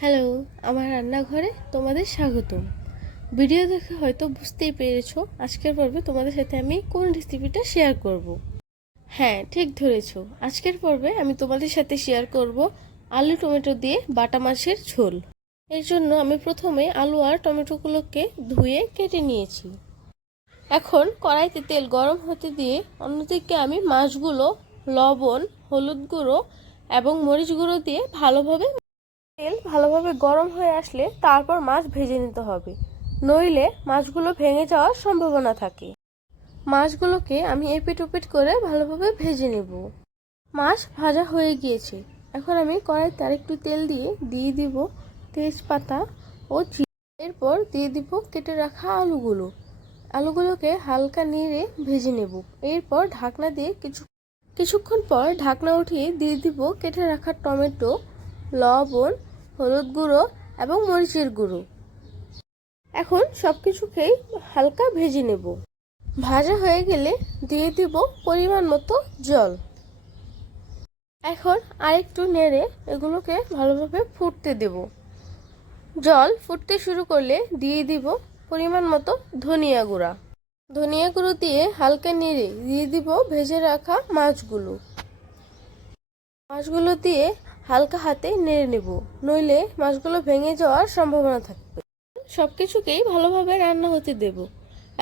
Hello, আমার রান্নাঘরে তোমাদের স্বাগতম। ভিডিও দেখে হয়তো বুঝতেই পেরেছো আজকের পর্বে তোমাদের সাথে আমি কোন রেসিপিটা শেয়ার করব। হ্যাঁ, ঠিক ধরেছো। আজকের পর্বে আমি তোমাদের সাথে শেয়ার করব আলু টমেটো দিয়ে বাটা মাছের ঝোল। এর জন্য আমি প্রথমে আলু আর টমেটোগুলোকে ধুয়ে কেটে নিয়েছি। এখন কড়াইতে তেল গরম হতে দিয়ে অন্যদিকে আমি মাছগুলো লবণ, হলুদ গুঁড়ো এবং মরিচ গুঁড়ো দিয়ে তেল ভালোভাবে গরম হয়ে আসলে তারপর মাছ ভেজে নিতে হবে, নইলে মাছগুলো ভেঙে যাওয়ার সম্ভাবনা থাকে। মাছগুলোকে আমি এপিট ওপিট করে ভালোভাবে ভেজে নেব। মাছ ভাজা হয়ে গিয়েছে। এখন আমি কড়াইতে আরেকটু তেল দিয়ে দিব তেজপাতা ও জিরা। এরপর দিয়ে দিব কেটে রাখা আলুগুলোকে হালকা নেড়ে ভেজে নেব। এরপর ঢাকনা দিয়ে কিছুক্ষণ পর ঢাকনা উঠিয়ে দিয়ে দিব কেটে রাখা টমেটো, লবণ, হলুদ গুঁড়ো এবং মরিচের গুঁড়ো। এখন সবকিছুকেই হালকা ভেজে নেব। ভাজা হয়ে গেলে দিয়ে দিব পরিমাণ মতো জল। এখন আরেকটু নেড়ে এগুলোকে ভালোভাবে ফুটতে দেব। জল ফুটতে শুরু করলে দিয়ে দিব পরিমাণ মতো ধনিয়া গুঁড়ো দিয়ে হালকা নেড়ে দিয়ে দিব ভেজে রাখা মাছগুলো দিয়ে হালকা হাতে নেড়ে নেব, নইলে মাছগুলো ভেঙে যাওয়ার সম্ভাবনা থাকবে। সবকিছুকেই ভালোভাবে রান্না হতে দেব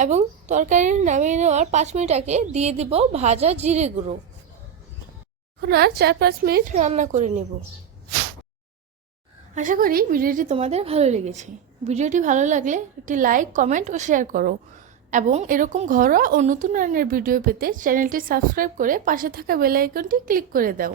এবং তরকারি নামিয়ে নেওয়ার 5 মিনিট আগে দিয়ে দিব ভাজা জিরে গুঁড়ো। এখন আর 4-5 মিনিট রান্না করে নেব। আশা করি ভিডিওটি তোমাদের ভালো লেগেছে। ভিডিওটি ভালো লাগলে একটি লাইক, কমেন্ট ও শেয়ার করো এবং এরকম ঘরোয়া ও নতুন রান্নার ভিডিও পেতে চ্যানেলটি সাবস্ক্রাইব করে পাশে থাকা বেল আইকনটি ক্লিক করে দাও।